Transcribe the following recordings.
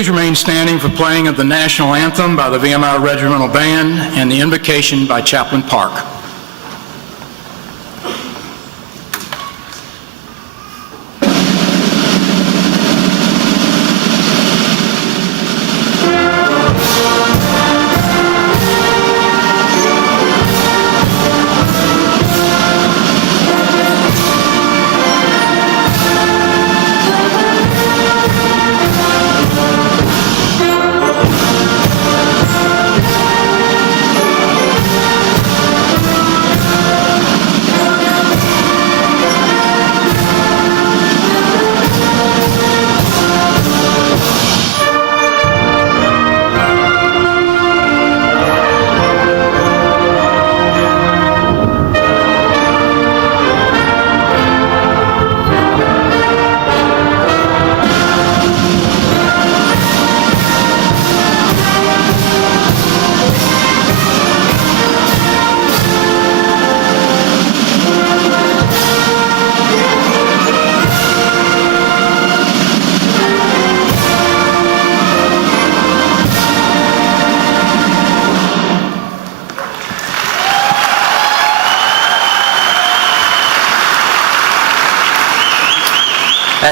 Please remain standing for playing of the national anthem by the VMI Regimental Band and the invocation by Chaplain Park.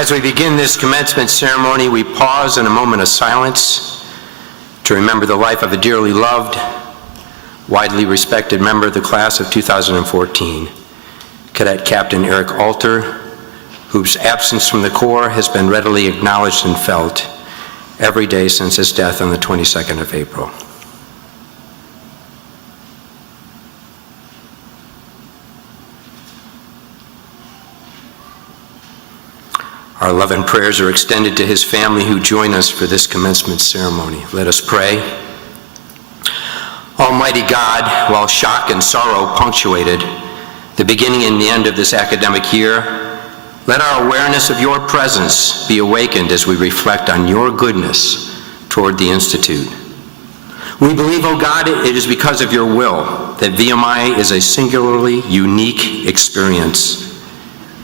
As we begin this commencement ceremony, we pause in a moment of silence to remember the life of a dearly loved, widely respected member of the class of 2014, Cadet Captain Eric Alter, whose absence from the Corps has been readily acknowledged and felt every day since his death on the 22nd of April. Our love and prayers are extended to his family who join us for this commencement ceremony. Let us pray. Almighty God, while shock and sorrow punctuated the beginning and the end of this academic year, let our awareness of your presence be awakened as we reflect on your goodness toward the Institute. We believe, O God, it is because of your will that VMI is a singularly unique experience.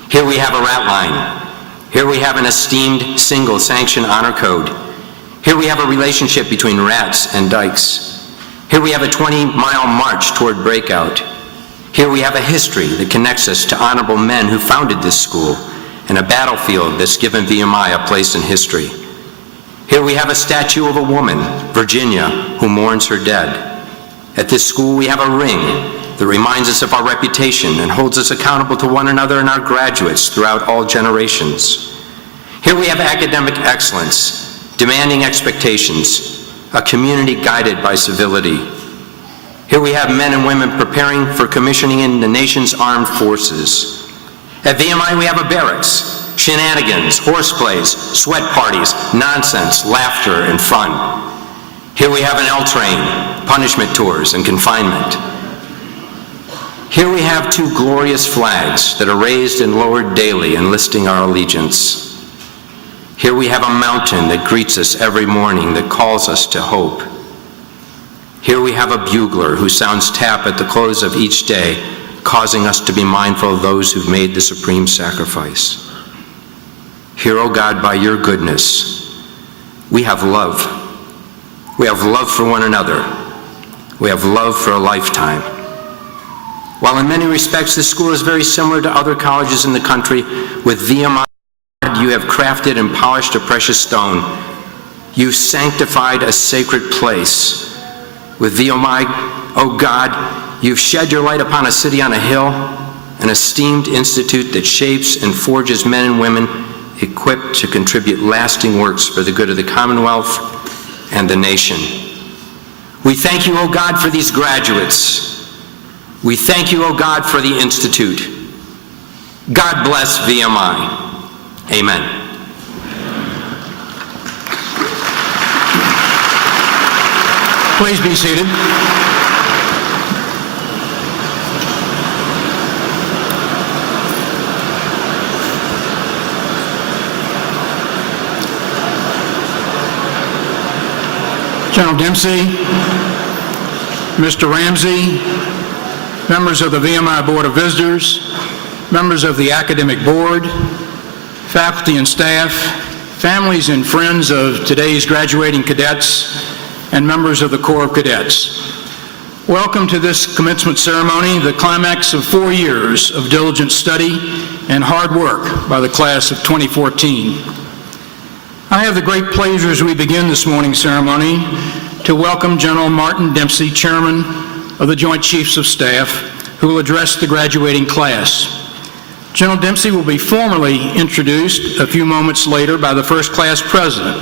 Here we have a rat line. Here we have an esteemed single sanction honor code. Here we have a relationship between rats and dykes. Here we have a 20-mile march toward breakout. Here we have a history that connects us to honorable men who founded this school and a battlefield that's given VMI a place in history. Here we have a statue of a woman, Virginia, who mourns her dead. At this school we have a ring that reminds us of our reputation and holds us accountable to one another and our graduates throughout all generations. Here we have academic excellence, demanding expectations, a community guided by civility. Here we have men and women preparing for commissioning in the nation's armed forces. At VMI we have a barracks, shenanigans, horseplays, sweat parties, nonsense, laughter, and fun. Here we have an L train, punishment tours, and confinement. Here we have two glorious flags that are raised and lowered daily, enlisting our allegiance. Here we have a mountain that greets us every morning, that calls us to hope. Here we have a bugler who sounds tap at the close of each day, causing us to be mindful of those who've made the supreme sacrifice. Here, O God, by your goodness, we have love. We have love for one another. We have love for a lifetime. While in many respects this school is very similar to other colleges in the country, with VMI you have crafted and polished a precious stone. You've sanctified a sacred place. With VMI, oh God, you've shed your light upon a city on a hill, an esteemed institute that shapes and forges men and women equipped to contribute lasting works for the good of the Commonwealth and the nation. We thank you, O God, for these graduates. We thank you, O God, for the Institute. God bless VMI. Amen. Please be seated. General Dempsey, Mr. Ramsey, members of the VMI Board of Visitors, members of the Academic Board, faculty and staff, families and friends of today's graduating cadets, and members of the Corps of Cadets. Welcome to this commencement ceremony, the climax of 4 years of diligent study and hard work by the class of 2014. I have the great pleasure as we begin this morning's ceremony to welcome General Martin Dempsey, Chairman of the Joint Chiefs of Staff, who will address the graduating class. General Dempsey will be formally introduced a few moments later by the first class president.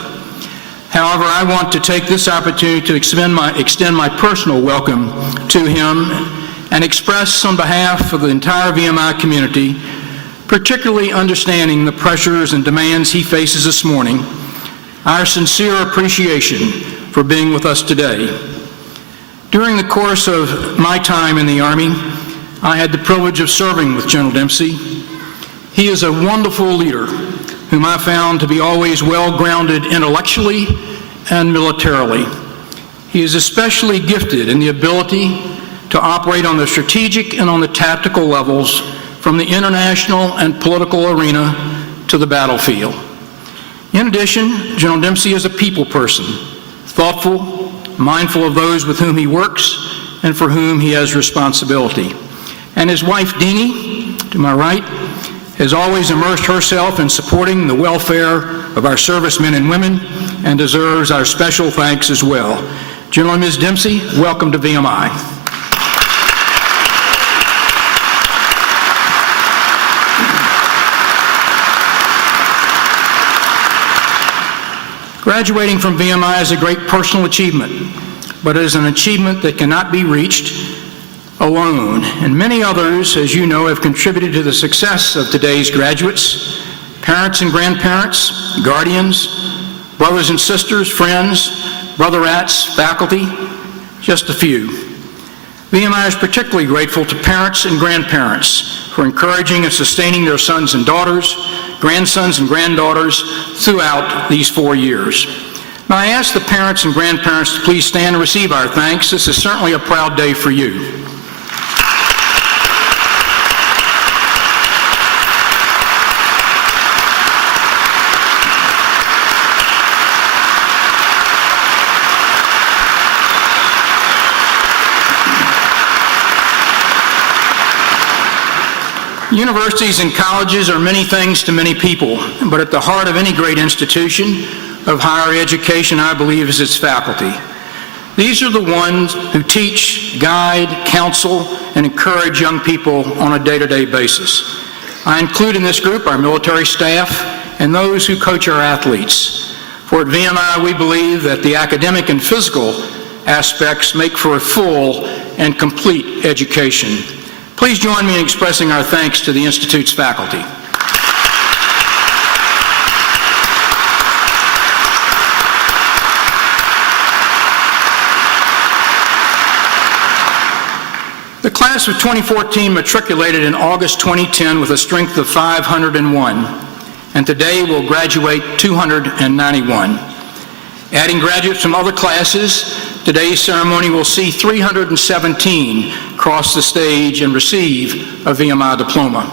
However, I want to take this opportunity to extend my personal welcome to him and express on behalf of the entire VMI community, particularly understanding the pressures and demands he faces this morning, our sincere appreciation for being with us today. During the course of my time in the Army, I had the privilege of serving with General Dempsey. He is a wonderful leader whom I found to be always well-grounded intellectually and militarily. He is especially gifted in the ability to operate on the strategic and on the tactical levels, from the international and political arena to the battlefield. In addition, General Dempsey is a people person, thoughtful, mindful of those with whom he works and for whom he has responsibility. And his wife, Deanie, to my right, has always immersed herself in supporting the welfare of our servicemen and women and deserves our special thanks as well. General and Ms. Dempsey, welcome to VMI. Graduating from VMI is a great personal achievement, but it is an achievement that cannot be reached alone, and many others, as you know, have contributed to the success of today's graduates: parents and grandparents, guardians, brothers and sisters, friends, brotherettes, faculty, just a few. VMI is particularly grateful to parents and grandparents for encouraging and sustaining their sons and daughters, grandsons and granddaughters throughout these 4 years. Now, I ask the parents and grandparents to please stand and receive our thanks. This is certainly a proud day for you. Universities and colleges are many things to many people, but at the heart of any great institution of higher education, I believe, is its faculty. These are the ones who teach, guide, counsel, and encourage young people on a day-to-day basis. I include in this group our military staff and those who coach our athletes. For at VMI, we believe that the academic and physical aspects make for a full and complete education. Please join me in expressing our thanks to the Institute's faculty. The class of 2014 matriculated in August 2010 with a strength of 501, and today will graduate 291. Adding graduates from other classes, today's ceremony will see 317 cross the stage and receive a VMI diploma.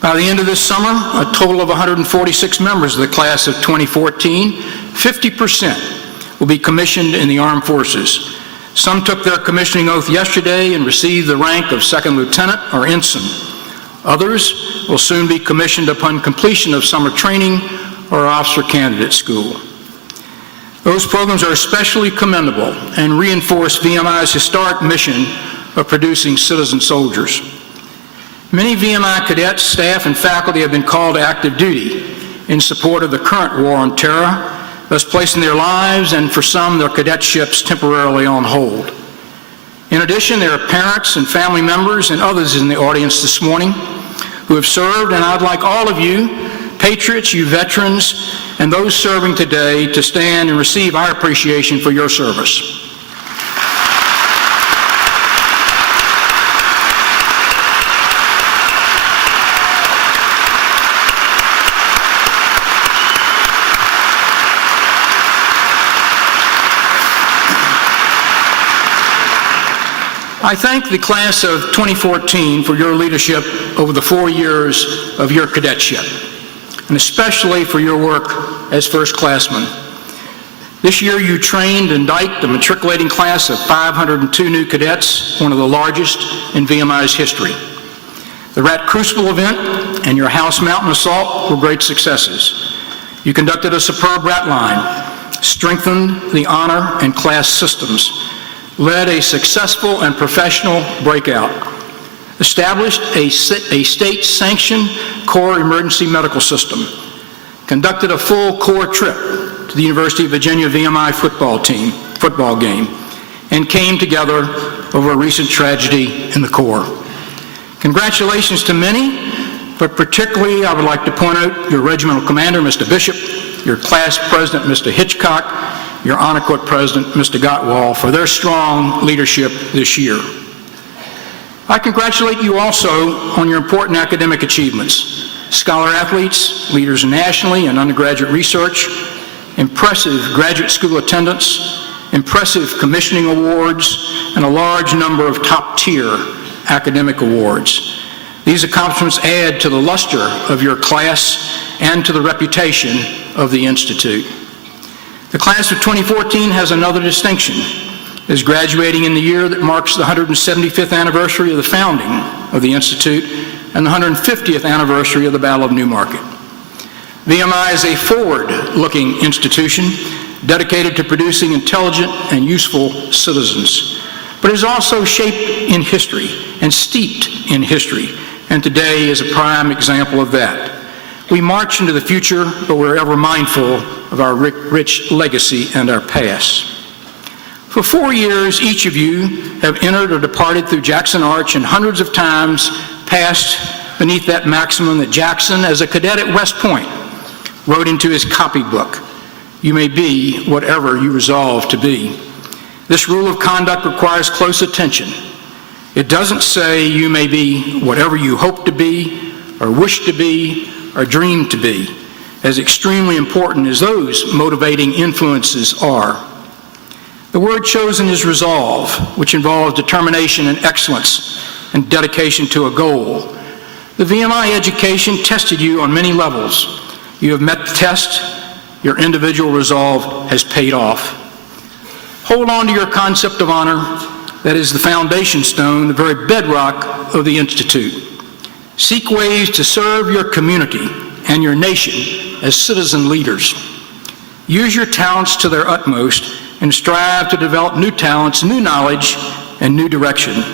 By the end of this summer, a total of 146 members of the class of 2014, 50% will be commissioned in the armed forces. Some took their commissioning oath yesterday and received the rank of second lieutenant or ensign. Others will soon be commissioned upon completion of summer training or officer candidate school. Those programs are especially commendable and reinforce VMI's historic mission of producing citizen soldiers. Many VMI cadets, staff, and faculty have been called to active duty in support of the current war on terror, thus placing their lives and, for some, their cadetships temporarily on hold. In addition, there are parents and family members and others in the audience this morning who have served, and I'd like all of you, patriots, you veterans, and those serving today, to stand and receive our appreciation for your service. I thank the class of 2014 for your leadership over the 4 years of your cadetship. and especially for your work as first-classmen. This year you trained and diked the matriculating class of 502 new cadets, one of the largest in VMI's history. The Rat Crucible event and your House Mountain Assault were great successes. You conducted a superb rat line, strengthened the honor and class systems, led a successful and professional breakout, established a state-sanctioned Corps emergency medical system, conducted a full Corps trip to the University of Virginia VMI football game, and came together over a recent tragedy in the Corps. Congratulations to many, but particularly I would like to point out your regimental commander, Mr. Bishop, your class president, Mr. Hitchcock, your honor court president, Mr. Gottwall, for their strong leadership this year. I congratulate you also on your important academic achievements. Scholar athletes, leaders nationally in undergraduate research, impressive graduate school attendance, impressive commissioning awards, and a large number of top-tier academic awards. These accomplishments add to the luster of your class and to the reputation of the Institute. The class of 2014 has another distinction. It is graduating in the year that marks the 175th anniversary of the founding of the Institute and the 150th anniversary of the Battle of Newmarket. VMI is a forward-looking institution dedicated to producing intelligent and useful citizens, but is also shaped in history and steeped in history, and today is a prime example of that. We march into the future, but we're ever mindful of our rich legacy and our past. For 4 years, each of you have entered or departed through Jackson Arch and hundreds of times passed beneath that maximum that Jackson, as a cadet at West Point, wrote into his copybook: "You may be whatever you resolve to be." This rule of conduct requires close attention. It doesn't say you may be whatever you hope to be, or wish to be, or dream to be, as extremely important as those motivating influences are. The word chosen is resolve, which involves determination and excellence and dedication to a goal. The VMI education tested you on many levels. You have met the test. Your individual resolve has paid off. Hold on to your concept of honor. That is the foundation stone, the very bedrock of the Institute. Seek ways to serve your community and your nation as citizen leaders. Use your talents to their utmost and strive to develop new talents, new knowledge, and new direction.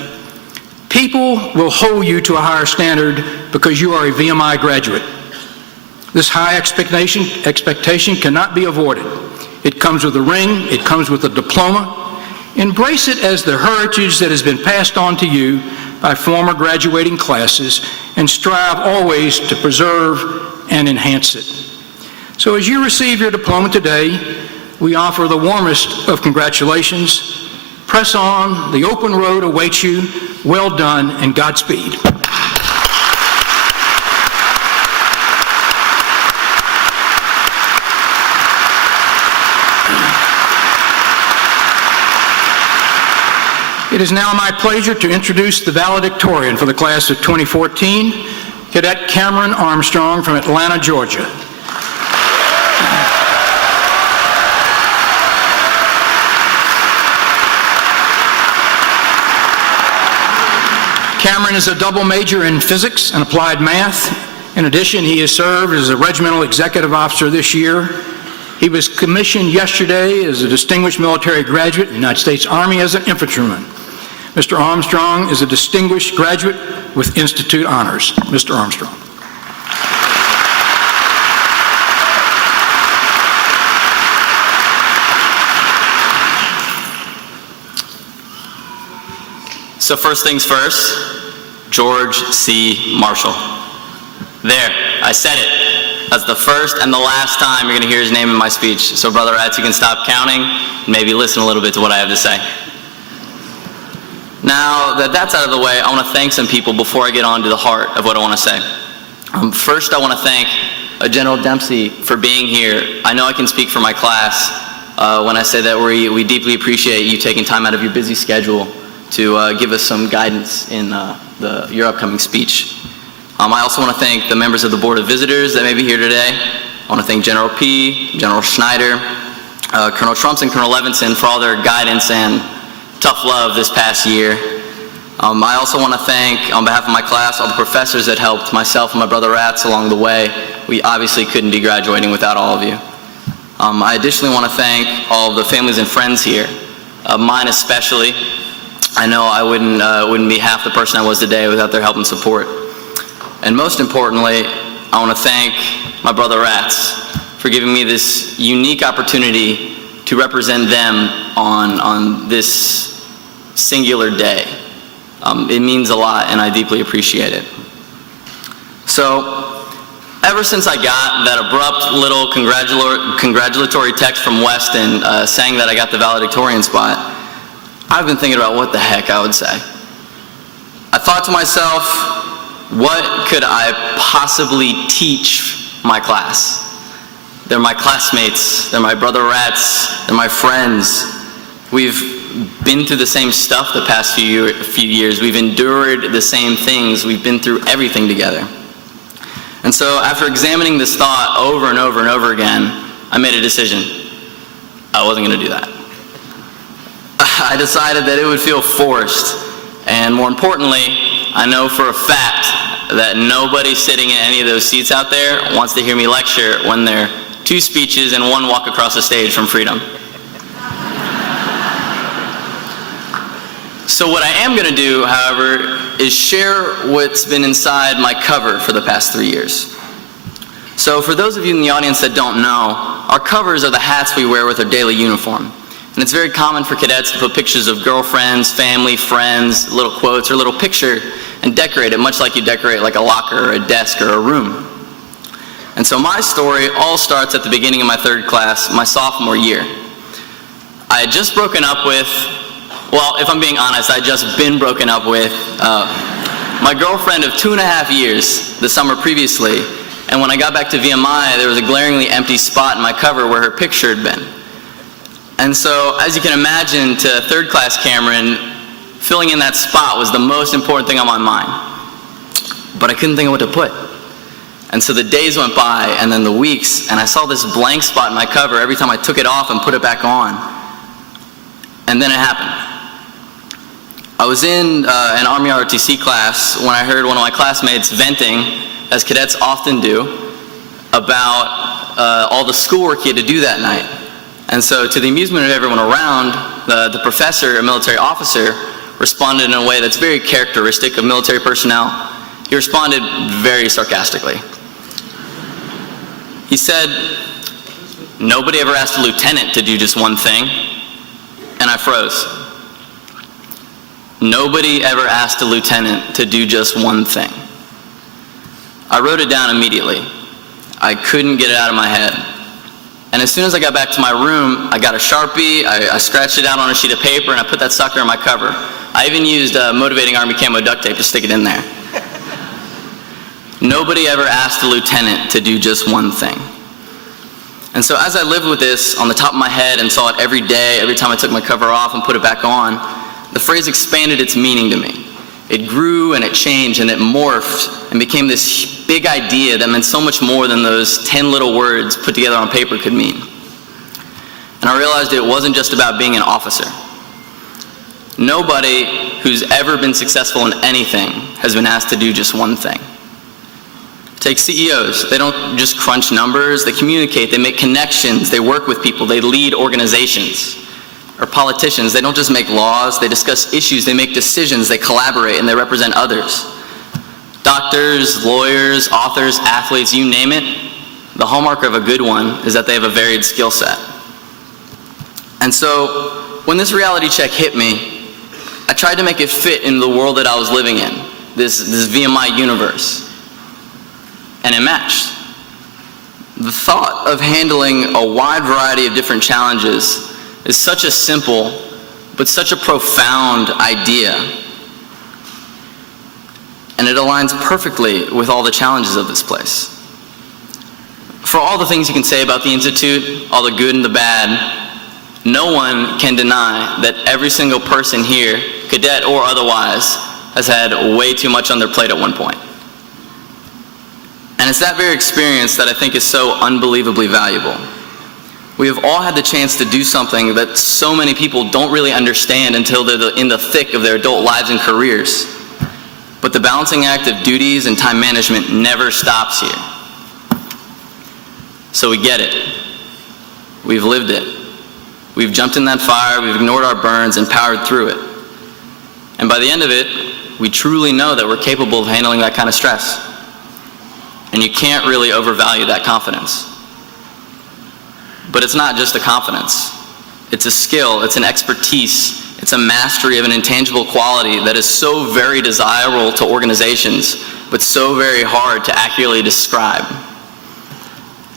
People will hold you to a higher standard because you are a VMI graduate. This high expectation cannot be avoided. It comes with a ring, it comes with a diploma. Embrace it as the heritage that has been passed on to you by former graduating classes, and strive always to preserve and enhance it. So as you receive your diploma today, we offer the warmest of congratulations. Press on, the open road awaits you. Well done, and Godspeed. It is now my pleasure to introduce the valedictorian for the class of 2014, Cadet Cameron Armstrong from Atlanta, Georgia. Cameron is a double major in physics and applied math. In addition, he has served as a regimental executive officer this year. He was commissioned yesterday as a distinguished military graduate in the United States Army as an infantryman. Mr. Armstrong is a distinguished graduate with Institute honors. Mr. Armstrong. So first things first, George C. Marshall. There, I said it. That's the first and the last time you're going to hear his name in my speech. So Brother Rats, you can stop counting and maybe listen a little bit to what I have to say. Now that that's out of the way, I want to thank some people before I get on to the heart of what I want to say. First, I want to thank General Dempsey for being here. I know I can speak for my class when I say that we deeply appreciate you taking time out of your busy schedule to give us some guidance in your upcoming speech. I also want to thank the members of the Board of Visitors that may be here today. I want to thank General P., General Schneider, Colonel Trumps, and Colonel Levinson for all their guidance and tough love this past year. I also want to thank, on behalf of my class, all the professors that helped myself and my brother Rats along the way. We obviously couldn't be graduating without all of you. I additionally want to thank all of the families and friends here, mine especially. I know I wouldn't be half the person I was today without their help and support. And most importantly, I want to thank my brother Rats for giving me this unique opportunity to represent them on this singular day. It means a lot, and I deeply appreciate it. So, ever since I got that abrupt little congratulatory text from Weston saying that I got the valedictorian spot, I've been thinking about what the heck I would say. I thought to myself, what could I possibly teach my class? They're my classmates, they're my brother Rats, they're my friends. We've been through the same stuff the past few years. We've endured the same things. We've been through everything together. And so after examining this thought over and over and over again, I made a decision. I wasn't going to do that. I decided that it would feel forced. And more importantly, I know for a fact that nobody sitting in any of those seats out there wants to hear me lecture when there are 2 speeches and 1 walk across the stage from freedom. So what I am going to do, however, is share what's been inside my cover for the past 3 years. So for those of you in the audience that don't know, our covers are the hats we wear with our daily uniform. And it's very common for cadets to put pictures of girlfriends, family, friends, little quotes, or a little picture, and decorate it much like you decorate like a locker or a desk or a room. And so my story all starts at the beginning of my 3rd class, my sophomore year. I had just broken up with, well, if I'm being honest, I'd just been broken up with my girlfriend of 2.5 years the summer previously. And when I got back to VMI, there was a glaringly empty spot in my cover where her picture had been. And so, as you can imagine, to 3rd class Cameron, filling in that spot was the most important thing on my mind. But I couldn't think of what to put. And so the days went by, and then the weeks, and I saw this blank spot in my cover every time I took it off and put it back on. And then it happened. I was in an Army ROTC class when I heard one of my classmates venting, as cadets often do, about all the schoolwork he had to do that night. And so, to the amusement of everyone around, the professor, a military officer, responded in a way that's very characteristic of military personnel. He responded very sarcastically. He said, "Nobody ever asked a lieutenant to do just one thing." And I froze. Nobody ever asked a lieutenant to do just one thing. I wrote it down immediately. I couldn't get it out of my head. And as soon as I got back to my room, I got a Sharpie, I scratched it out on a sheet of paper, and I put that sucker in my cover. I even used motivating Army camo duct tape to stick it in there. Nobody ever asked a lieutenant to do just one thing. And so as I lived with this on the top of my head and saw it every day, every time I took my cover off and put it back on, the phrase expanded its meaning to me. It grew and it changed and it morphed and became this big idea that meant so much more than those 10 little words put together on paper could mean. And I realized it wasn't just about being an officer. Nobody who's ever been successful in anything has been asked to do just one thing. Take CEOs. They don't just crunch numbers, they communicate, they make connections, they work with people, they lead organizations. Or politicians, they don't just make laws, they discuss issues, they make decisions, they collaborate, and they represent others. Doctors, lawyers, authors, athletes, you name it, the hallmark of a good one is that they have a varied skill set. And so, when this reality check hit me, I tried to make it fit in the world that I was living in, this VMI universe. And it matched. The thought of handling a wide variety of different challenges is such a simple, but such a profound idea. And it aligns perfectly with all the challenges of this place. For all the things you can say about the Institute, all the good and the bad, no one can deny that every single person here, cadet or otherwise, has had way too much on their plate at one point. And it's that very experience that I think is so unbelievably valuable. We have all had the chance to do something that so many people don't really understand until they're in the thick of their adult lives and careers. But the balancing act of duties and time management never stops here. So we get it. We've lived it. We've jumped in that fire, we've ignored our burns and powered through it. And by the end of it, we truly know that we're capable of handling that kind of stress. And you can't really overvalue that confidence. But it's not just a confidence. It's a skill, it's an expertise, it's a mastery of an intangible quality that is so very desirable to organizations, but so very hard to accurately describe.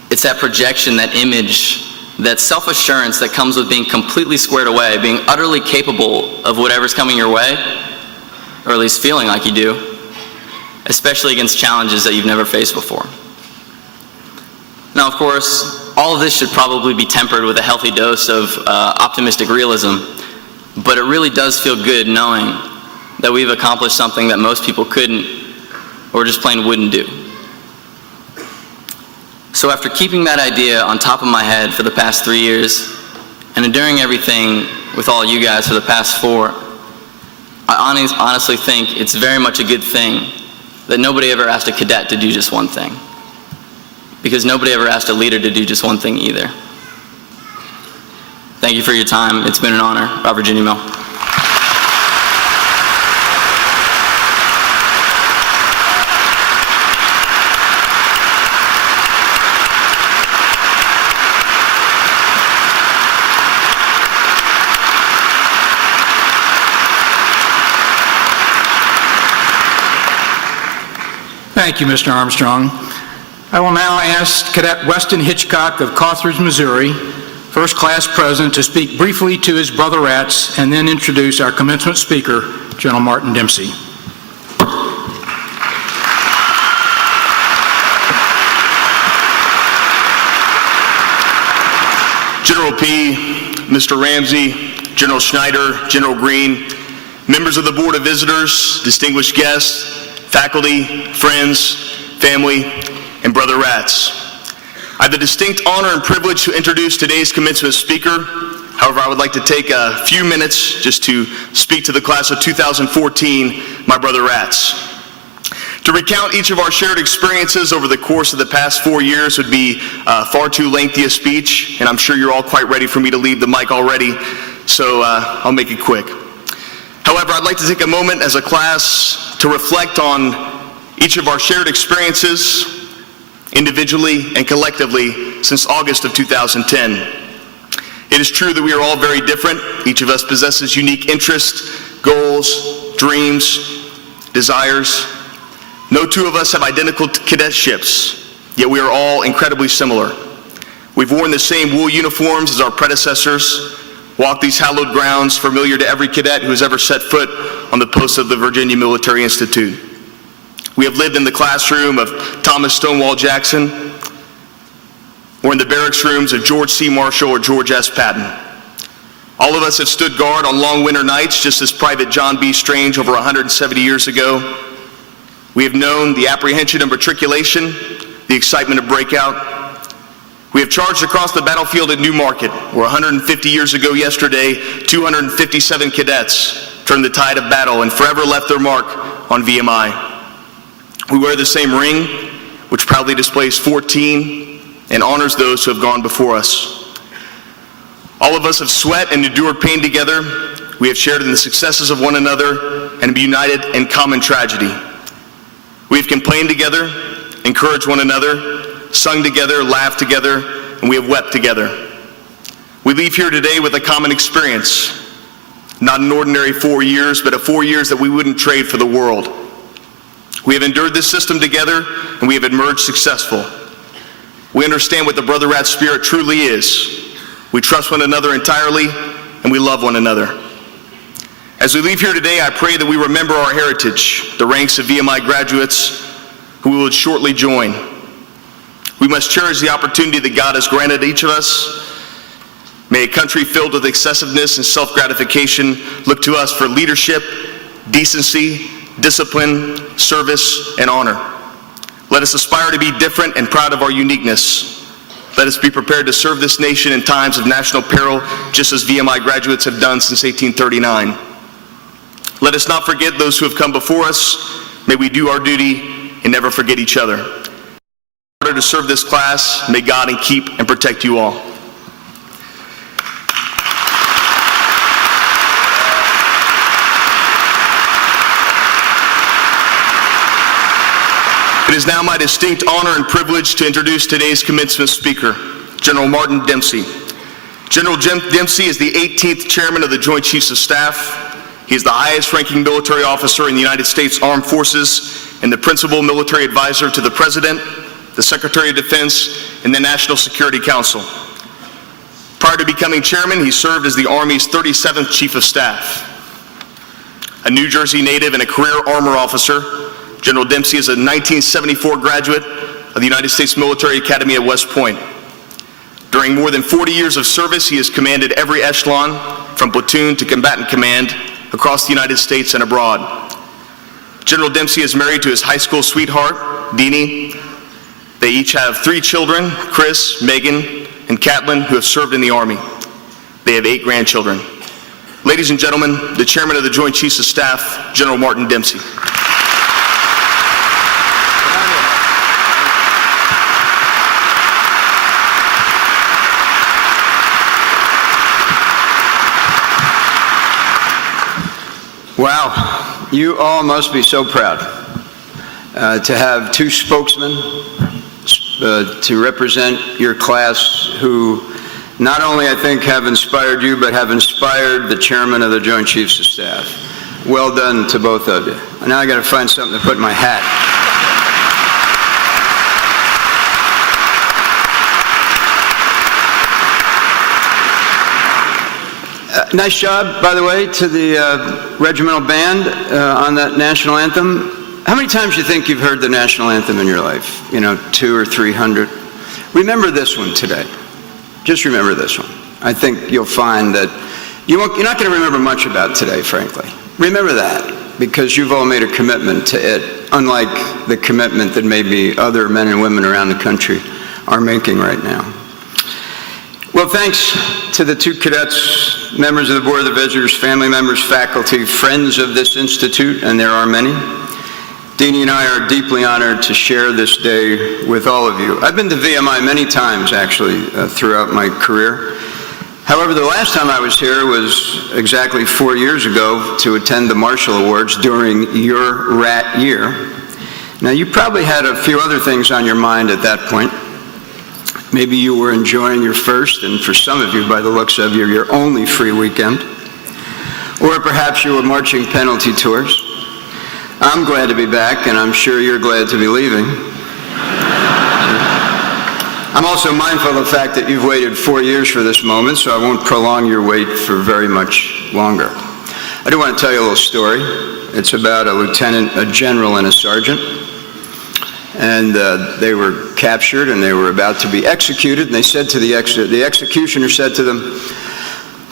It's that projection, that image, that self-assurance that comes with being completely squared away, being utterly capable of whatever's coming your way, or at least feeling like you do, especially against challenges that you've never faced before. Now, of course, all of this should probably be tempered with a healthy dose of optimistic realism, but it really does feel good knowing that we've accomplished something that most people couldn't or just plain wouldn't do. So after keeping that idea on top of my head for the past 3 years, and enduring everything with all you guys for the past 4, I honestly think it's very much a good thing that nobody ever asked a cadet to do just one thing. Because nobody ever asked a leader to do just one thing either. Thank you for your time. It's been an honor. Robert Virginia Mill. Thank you, Mr. Armstrong. I will now ask Cadet Weston Hitchcock of Carthage, Missouri, first class president, to speak briefly to his brotherattes and then introduce our commencement speaker, General Martin Dempsey. General P., Mr. Ramsey, General Schneider, General Green, members of the Board of Visitors, distinguished guests, faculty, friends, family, and brotherettes. I have the distinct honor and privilege to introduce today's commencement speaker. However, I would like to take a few minutes just to speak to the class of 2014, my brotherettes. To recount each of our shared experiences over the course of the past 4 years would be far too lengthy a speech, and I'm sure you're all quite ready for me to leave the mic already, so I'll make it quick. However, I'd like to take a moment as a class to reflect on each of our shared experiences, individually and collectively, since August of 2010. It is true that we are all very different. Each of us possesses unique interests, goals, dreams, desires. No two of us have identical cadetships, yet we are all incredibly similar. We've worn the same wool uniforms as our predecessors, walked these hallowed grounds familiar to every cadet who has ever set foot on the posts of the Virginia Military Institute. We have lived in the classroom of Thomas Stonewall Jackson, or in the barracks rooms of George C. Marshall or George S. Patton. All of us have stood guard on long winter nights, just as Private John B. Strange over 170 years ago. We have known the apprehension of matriculation, the excitement of breakout. We have charged across the battlefield at New Market, where 150 years ago yesterday, 257 cadets turned the tide of battle and forever left their mark on VMI. We wear the same ring, which proudly displays 14 and honors those who have gone before us. All of us have sweat and endured pain together. We have shared in the successes of one another and been united in common tragedy. We have complained together, encouraged one another, sung together, laughed together, and we have wept together. We leave here today with a common experience, not an ordinary 4 years, but a 4 years that we wouldn't trade for the world. We have endured this system together, and we have emerged successful. We understand what the brother-rat spirit truly is. We trust one another entirely, and we love one another. As we leave here today, I pray that we remember our heritage, the ranks of VMI graduates who we will shortly join. We must cherish the opportunity that God has granted each of us. May a country filled with excessiveness and self-gratification look to us for leadership, decency, discipline, service, and honor. Let Let us aspire to be different and proud of our uniqueness. Let us be prepared to serve this nation in times of national peril, just as VMI graduates have done since 1839. Let us not forget those who have come before us. May we do our duty and never forget each other. In order to serve this class, may God keep and protect you all. It is now my distinct honor and privilege to introduce today's commencement speaker, General Martin Dempsey. General Dempsey is the 18th Chairman of the Joint Chiefs of Staff. He is the highest-ranking military officer in the United States Armed Forces and the principal military advisor to the President, the Secretary of Defense, and the National Security Council. Prior to becoming chairman, he served as the Army's 37th Chief of Staff. A New Jersey native and a career armor officer, General Dempsey is a 1974 graduate of the United States Military Academy at West Point. During more than 40 years of service, he has commanded every echelon, from platoon to combatant command, across the United States and abroad. General Dempsey is married to his high school sweetheart, Deanie. They each have 3 children, Chris, Megan, and Catelyn, who have served in the Army. They have 8 grandchildren. Ladies and gentlemen, the Chairman of the Joint Chiefs of Staff, General Martin Dempsey. Wow, you all must be so proud to have 2 spokesmen to represent your class who not only, I think, have inspired you, but have inspired the Chairman of the Joint Chiefs of Staff. Well done to both of you. Now I got to find something to put in my hat. Nice job, by the way, to the regimental band on that national anthem. How many times do you think you've heard the national anthem in your life? 200 or 300. Remember this one today. Just remember this one. I think you'll find that you're not going to remember much about today, frankly. Remember that, because you've all made a commitment to it, unlike the commitment that maybe other men and women around the country are making right now. Well, thanks to the 2 cadets, members of the Board of the Visitors, family members, faculty, friends of this institute, and there are many. Deanie and I are deeply honored to share this day with all of you. I've been to VMI many times, actually, throughout my career. However, the last time I was here was exactly 4 years ago to attend the Marshall Awards during your rat year. Now, you probably had a few other things on your mind at that point. Maybe you were enjoying your first, and for some of you, by the looks of you, your only free weekend. Or perhaps you were marching penalty tours. I'm glad to be back, and I'm sure you're glad to be leaving. I'm also mindful of the fact that you've waited 4 years for this moment, so I won't prolong your wait for very much longer. I do want to tell you a little story. It's about a lieutenant, a general, and a sergeant. And they were captured and they were about to be executed, and they said to the executioner said to them,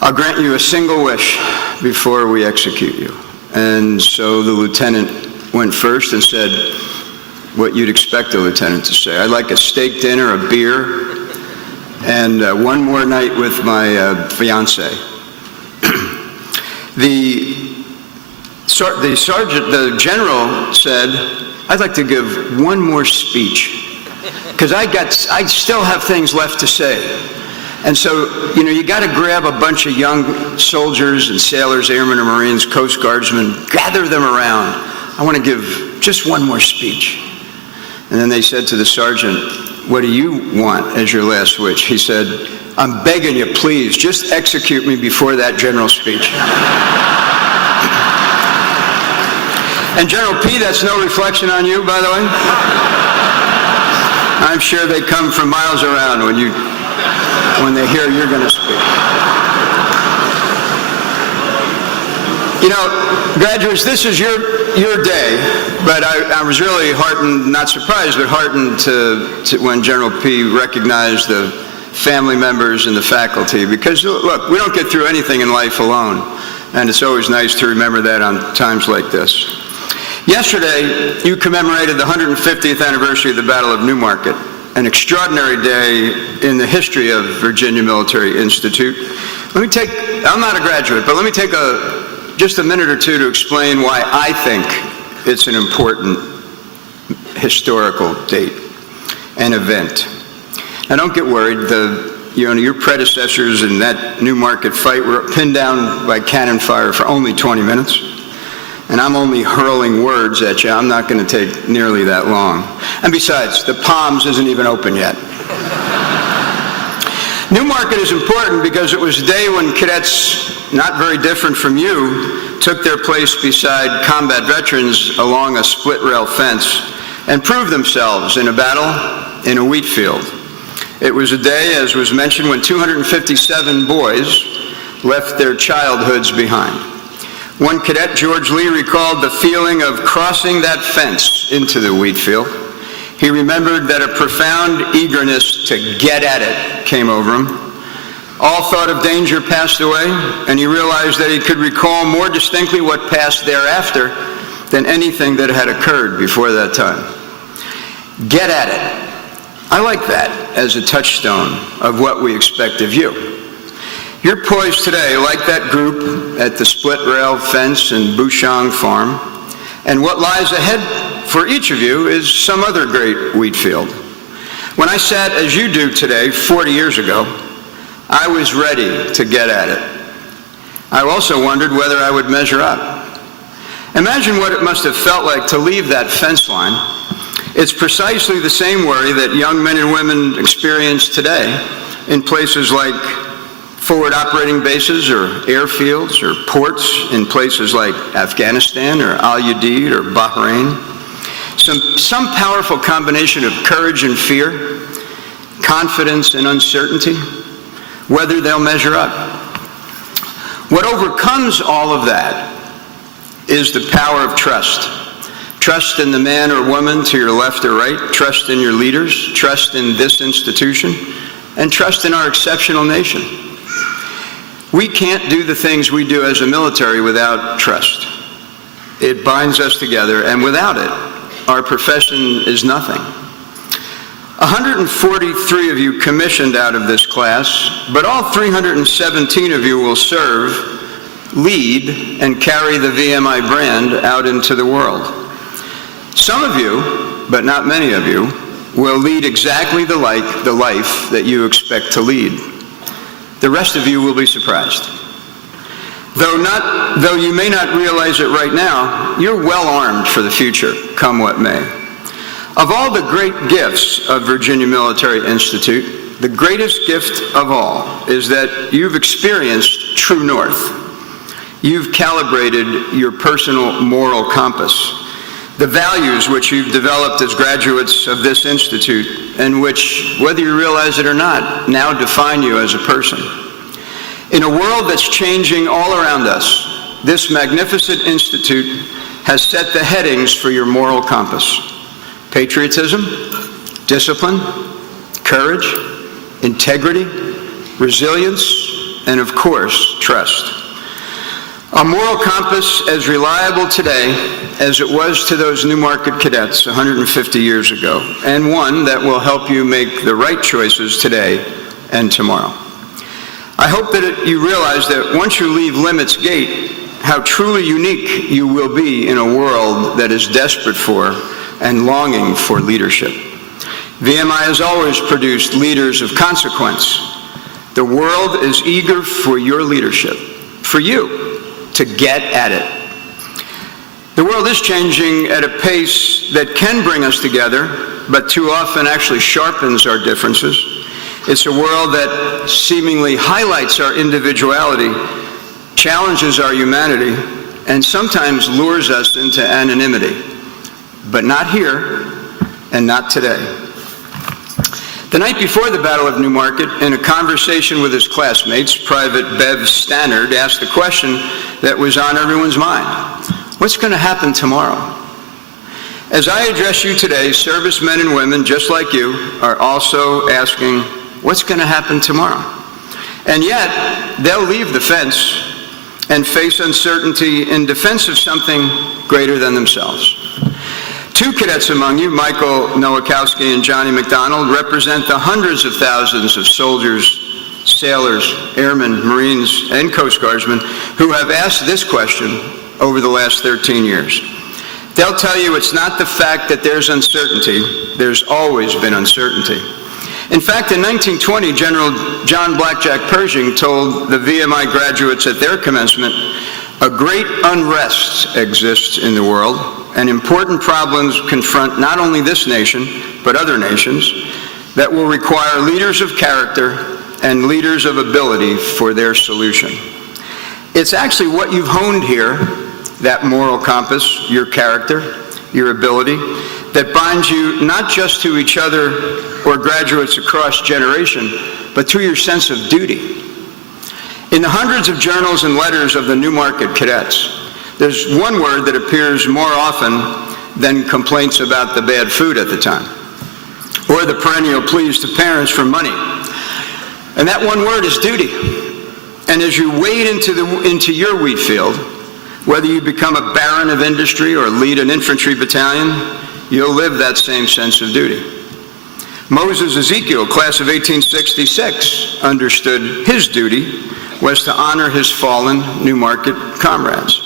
"I'll grant you a single wish before we execute you." And so the lieutenant went first and said what you'd expect a lieutenant to say. "I'd like a steak dinner, a beer, and one more night with my fiancée." The general said, "I'd like to give one more speech, because I still have things left to say." And so, you got to grab a bunch of young soldiers and sailors, airmen or Marines, Coast Guardsmen, gather them around. "I want to give just one more speech." And then they said to the sergeant, "What do you want as your last wish?" He said, "I'm begging you, please, just execute me before that general speech." And General P, that's no reflection on you, by the way. I'm sure they come from miles around when they hear you're going to speak. Graduates, this is your day, but I was really heartened, not surprised, but heartened to when General P recognized the family members and the faculty, because, look, we don't get through anything in life alone, and it's always nice to remember that on times like this. Yesterday, you commemorated the 150th anniversary of the Battle of Newmarket, an extraordinary day in the history of Virginia Military Institute. I'm not a graduate, but let me take just a minute or two to explain why I think it's an important historical date and event. Now, don't get worried. Your predecessors in that Newmarket fight were pinned down by cannon fire for only 20 minutes. And I'm only hurling words at you. I'm not going to take nearly that long. And besides, the Palms isn't even open yet. Newmarket is important because it was the day when cadets, not very different from you, took their place beside combat veterans along a split rail fence and proved themselves in a battle in a wheat field. It was a day, as was mentioned, when 257 boys left their childhoods behind. One cadet, George Lee, recalled the feeling of crossing that fence into the wheat field. He remembered that a profound eagerness to get at it came over him. All thought of danger passed away, and he realized that he could recall more distinctly what passed thereafter than anything that had occurred before that time. Get at it. I like that as a touchstone of what we expect of you. You're poised today like that group at the split rail fence in Bouchong Farm, and what lies ahead for each of you is some other great wheat field. When I sat as you do today 40 years ago, I was ready to get at it. I also wondered whether I would measure up. Imagine what it must have felt like to leave that fence line. It's precisely the same worry that young men and women experience today in places like forward operating bases or airfields or ports in places like Afghanistan or Al-Udeid or Bahrain. Some powerful combination of courage and fear, confidence and uncertainty, whether they'll measure up. What overcomes all of that is the power of trust. Trust in the man or woman to your left or right, trust in your leaders, trust in this institution, and trust in our exceptional nation. We can't do the things we do as a military without trust. It binds us together, and without it, our profession is nothing. 143 of you commissioned out of this class, but all 317 of you will serve, lead, and carry the VMI brand out into the world. Some of you, but not many of you, will lead exactly the life that you expect to lead. The rest of you will be surprised. Though you may not realize it right now, you're well armed for the future, come what may. Of all the great gifts of Virginia Military Institute, the greatest gift of all is that you've experienced true north. You've calibrated your personal moral compass. The values which you've developed as graduates of this institute, and which, whether you realize it or not, now define you as a person. In a world that's changing all around us, this magnificent institute has set the headings for your moral compass: patriotism, discipline, courage, integrity, resilience, and of course, trust. A moral compass as reliable today as it was to those Newmarket cadets 150 years ago, and one that will help you make the right choices today and tomorrow. I hope that you realize that once you leave Limits Gate, how truly unique you will be in a world that is desperate for and longing for leadership. VMI has always produced leaders of consequence. The world is eager for your leadership, for you to get at it. The world is changing at a pace that can bring us together, but too often actually sharpens our differences. It's a world that seemingly highlights our individuality, challenges our humanity, and sometimes lures us into anonymity. But not here, and not today. The night before the Battle of Newmarket, in a conversation with his classmates, Private Bev Stannard asked the question that was on everyone's mind: what's going to happen tomorrow? As I address you today, servicemen and women just like you are also asking, what's going to happen tomorrow? And yet, they'll leave the fence and face uncertainty in defense of something greater than themselves. Two cadets among you, Michael Nowakowski and Johnny McDonald, represent the hundreds of thousands of soldiers, sailors, airmen, Marines, and Coast Guardsmen who have asked this question over the last 13 years. They'll tell you it's not the fact that there's uncertainty, there's always been uncertainty. In fact, in 1920, General John Blackjack Pershing told the VMI graduates at their commencement, "A great unrest exists in the world, and important problems confront not only this nation, but other nations, that will require leaders of character and leaders of ability for their solution." It's actually what you've honed here, that moral compass, your character, your ability, that binds you not just to each other or graduates across generation, but to your sense of duty. In the hundreds of journals and letters of the Newmarket cadets, there's one word that appears more often than complaints about the bad food at the time, or the perennial pleas to parents for money. And that one word is duty. And as you wade into your wheat field, whether you become a baron of industry or lead an infantry battalion, you'll live that same sense of duty. Moses Ezekiel, class of 1866, understood his duty was to honor his fallen Newmarket comrades.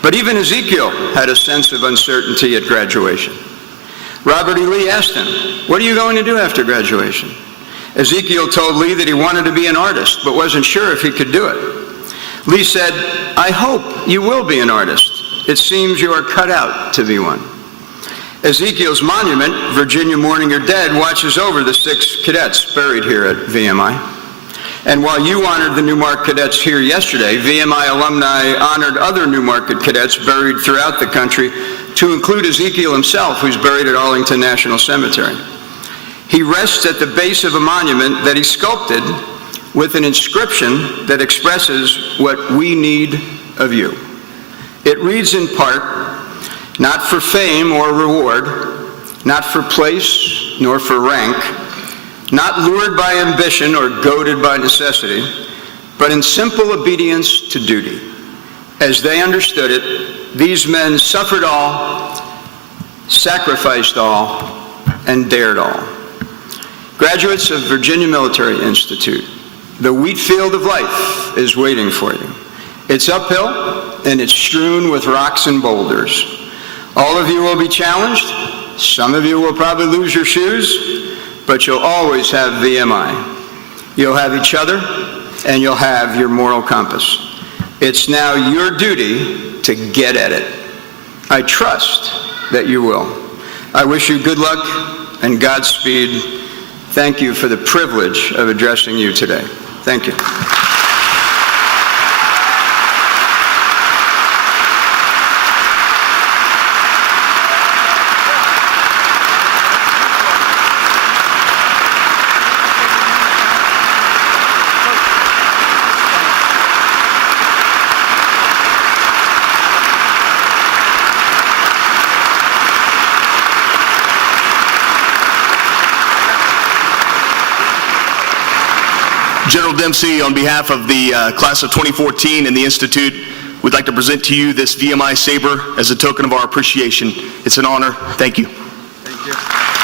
But even Ezekiel had a sense of uncertainty at graduation. Robert E. Lee asked him, "What are you going to do after graduation?" Ezekiel told Lee that he wanted to be an artist, but wasn't sure if he could do it. Lee said, "I hope you will be an artist. It seems you are cut out to be one." Ezekiel's monument, Virginia Mourning Your Dead, watches over the 6 cadets buried here at VMI. And while you honored the Newmarket cadets here yesterday, VMI alumni honored other Newmarket cadets buried throughout the country, to include Ezekiel himself, who's buried at Arlington National Cemetery. He rests at the base of a monument that he sculpted with an inscription that expresses what we need of you. It reads in part, "Not for fame or reward, not for place nor for rank, not lured by ambition or goaded by necessity, but in simple obedience to duty. As they understood it, these men suffered all, sacrificed all, and dared all." Graduates of Virginia Military Institute, the wheat field of life is waiting for you. It's uphill, and it's strewn with rocks and boulders. All of you will be challenged. Some of you will probably lose your shoes, but you'll always have VMI. You'll have each other, and you'll have your moral compass. It's now your duty to get at it. I trust that you will. I wish you good luck and Godspeed. Thank you for the privilege of addressing you today. Thank you. General Dempsey, on behalf of the class of 2014 and the Institute, we'd like to present to you this VMI saber as a token of our appreciation. It's an honor. Thank you. Thank you.